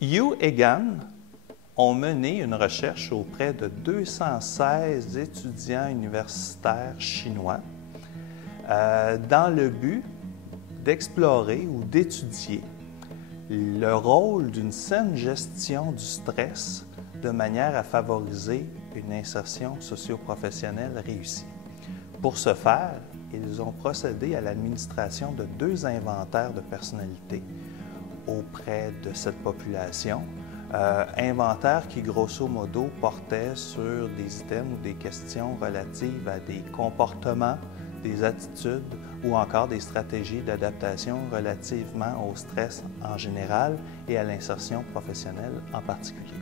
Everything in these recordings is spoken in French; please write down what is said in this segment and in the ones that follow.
Yu et Gan ont mené une recherche auprès de 216 étudiants universitaires chinois dans le but d'explorer ou d'étudier le rôle d'une saine gestion du stress de manière à favoriser une insertion socio-professionnelle réussie. Pour ce faire, ils ont procédé à l'administration de 2 inventaires de personnalité auprès de cette population, inventaires qui, grosso modo, portaient sur des items ou des questions relatives à des comportements, des attitudes ou encore des stratégies d'adaptation relativement au stress en général et à l'insertion professionnelle en particulier.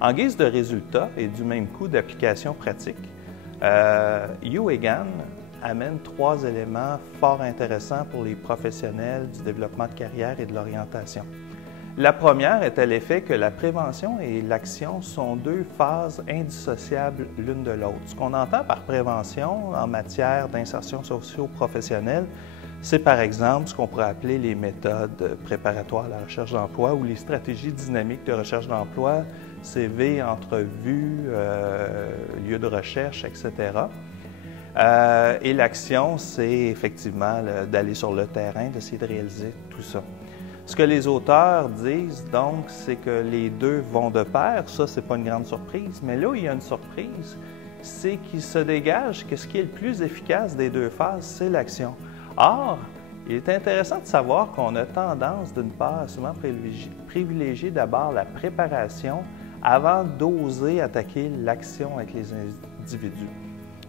En guise de résultats et du même coup d'application pratique, Yu et Gan amène 3 éléments fort intéressants pour les professionnels du développement de carrière et de l'orientation. La première est à l'effet que la prévention et l'action sont 2 phases indissociables l'une de l'autre. Ce qu'on entend par prévention en matière d'insertion socio-professionnelle, c'est par exemple ce qu'on pourrait appeler les méthodes préparatoires à la recherche d'emploi ou les stratégies dynamiques de recherche d'emploi, CV, entrevue, lieu de recherche, etc. Et l'action, c'est effectivement d'aller sur le terrain, d'essayer de réaliser tout ça. Ce que les auteurs disent, donc, c'est que les 2 vont de pair. Ça, c'est pas une grande surprise. Mais là où il y a une surprise, c'est qu'il se dégage que ce qui est le plus efficace des 2 phases, c'est l'action. Or, il est intéressant de savoir qu'on a tendance, d'une part, à souvent privilégier d'abord la préparation avant d'oser attaquer l'action avec les individus.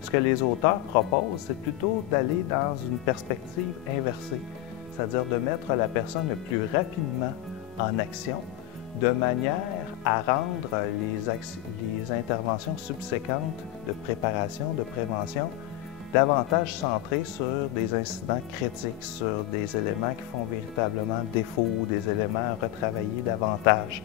Ce que les auteurs proposent, c'est plutôt d'aller dans une perspective inversée, c'est-à-dire de mettre la personne le plus rapidement en action, de manière à rendre les interventions subséquentes de préparation, de prévention, davantage centrées sur des incidents critiques, sur des éléments qui font véritablement défaut ou des éléments à retravailler davantage.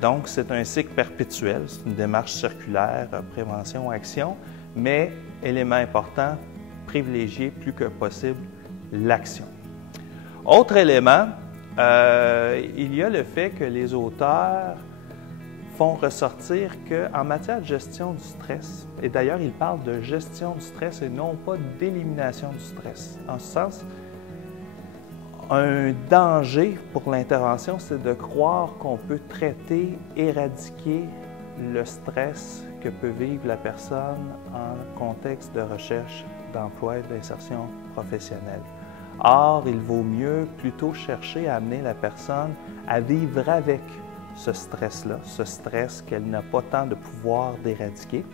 Donc, c'est un cycle perpétuel, c'est une démarche circulaire, prévention-action, mais, élément important, privilégier plus que possible l'action. Autre élément, il y a le fait que les auteurs font ressortir qu'en matière de gestion du stress, et d'ailleurs ils parlent de gestion du stress et non pas d'élimination du stress. En ce sens, un danger pour l'intervention, c'est de croire qu'on peut traiter, éradiquer le stress que peut vivre la personne en contexte de recherche d'emploi et d'insertion professionnelle. Or, il vaut mieux plutôt chercher à amener la personne à vivre avec ce stress-là, ce stress qu'elle n'a pas tant de pouvoir d'éradiquer,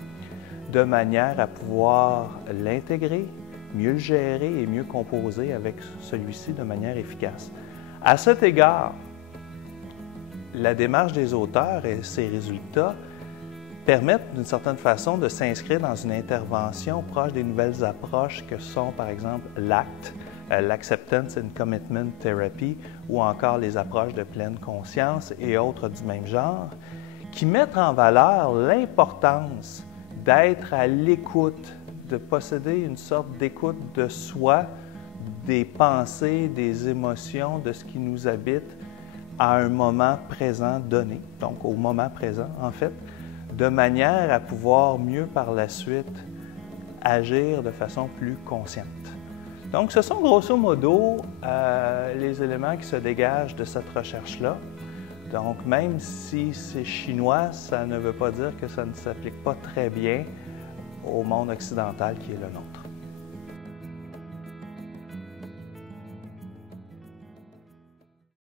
de manière à pouvoir l'intégrer, mieux le gérer et mieux composer avec celui-ci de manière efficace. À cet égard, la démarche des auteurs et ses résultats permettent d'une certaine façon de s'inscrire dans une intervention proche des nouvelles approches que sont par exemple l'ACT, l'Acceptance and Commitment Therapy, ou encore les approches de pleine conscience et autres du même genre, qui mettent en valeur l'importance d'être à l'écoute, de posséder une sorte d'écoute de soi, des pensées, des émotions, de ce qui nous habite à un moment présent donné, donc au moment présent en fait, de manière à pouvoir mieux par la suite agir de façon plus consciente. Donc, ce sont grosso modo les éléments qui se dégagent de cette recherche-là. Donc, même si c'est chinois, ça ne veut pas dire que ça ne s'applique pas très bien au monde occidental qui est le nôtre.